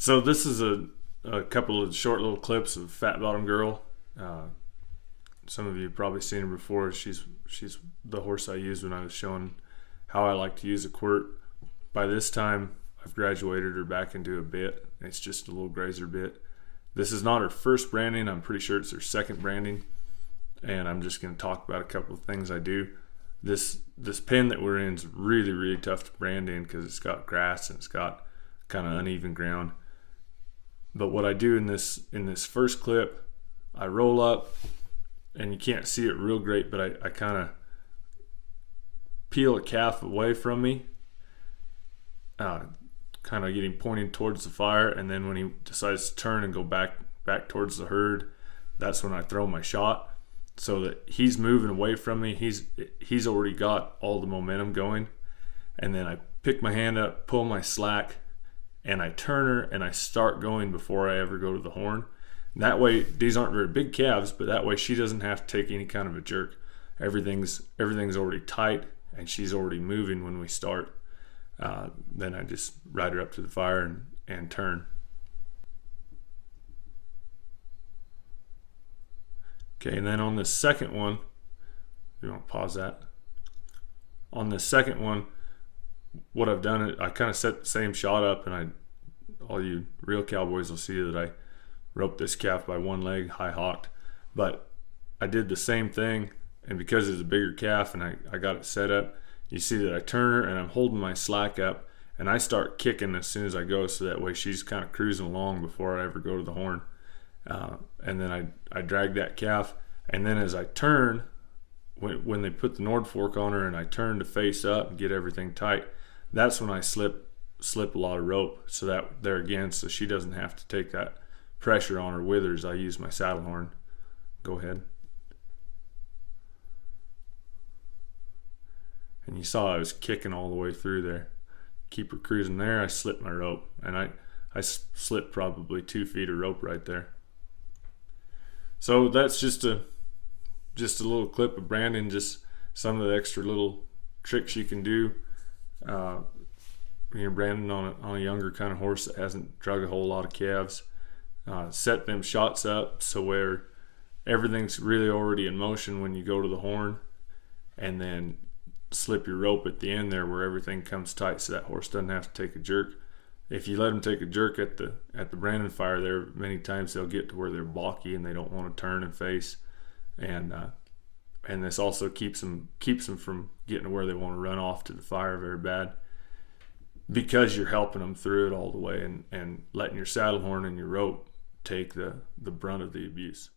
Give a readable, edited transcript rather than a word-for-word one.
So this is a couple of short little clips of Fat Bottom Girl. Some of you have probably seen her before. She's the horse I used when I was showing how I like to use a quirt. By this time, I've graduated her back into a bit. It's just a little grazer bit. This is not her first branding. I'm pretty sure it's her second branding. And I'm just going to talk about a couple of things I do. This pen that we're in is really, really tough to brand in because it's got grass and it's got kind of uneven ground. But what I do in this first clip, I roll up, and you can't see it real great, but I kind of peel a calf away from me, kind of getting pointing towards the fire, and then when he decides to turn and go back towards the herd, that's when I throw my shot, so that he's moving away from me. He's already got all the momentum going, and then I pick my hand up, pull my slack, and I turn her and I start going before I ever go to the horn. And that way, these aren't very big calves, but that way she doesn't have to take any kind of a jerk. Everything's already tight and she's already moving when we start. Then I just ride her up to the fire and turn. Okay, and then on the second one, you want to pause that? On the second one, what I've done is I kind of set the same shot up, and all you real cowboys will see that I roped this calf by one leg, high hawked, but I did the same thing, and because it's a bigger calf and I got it set up, you see that I turn her and I'm holding my slack up and I start kicking as soon as I go, so that way she's kind of cruising along before I ever go to the horn. And then I drag that calf, and then as I turn, when they put the Nord fork on her and I turn to face up and get everything tight, that's when I slip a lot of rope, so that there again, so she doesn't have to take that pressure on her withers. I use my saddle horn. Go ahead. And you saw I was kicking all the way through there. Keep her cruising there. I slip my rope, and I slipped probably 2 feet of rope right there. So that's just a little clip of branding, just some of the extra little tricks you can do when you're branding on a younger kind of horse that hasn't drug a whole lot of calves. Set them shots up so where everything's really already in motion when you go to the horn, and then slip your rope at the end there where everything comes tight so that horse doesn't have to take a jerk. If you let them take a jerk at the branding fire there, many times they'll get to where they're balky and they don't want to turn and face, and this also keeps them from getting to where they want to run off to the fire very bad, because you're helping them through it all the way and letting your saddle horn and your rope take the brunt of the abuse.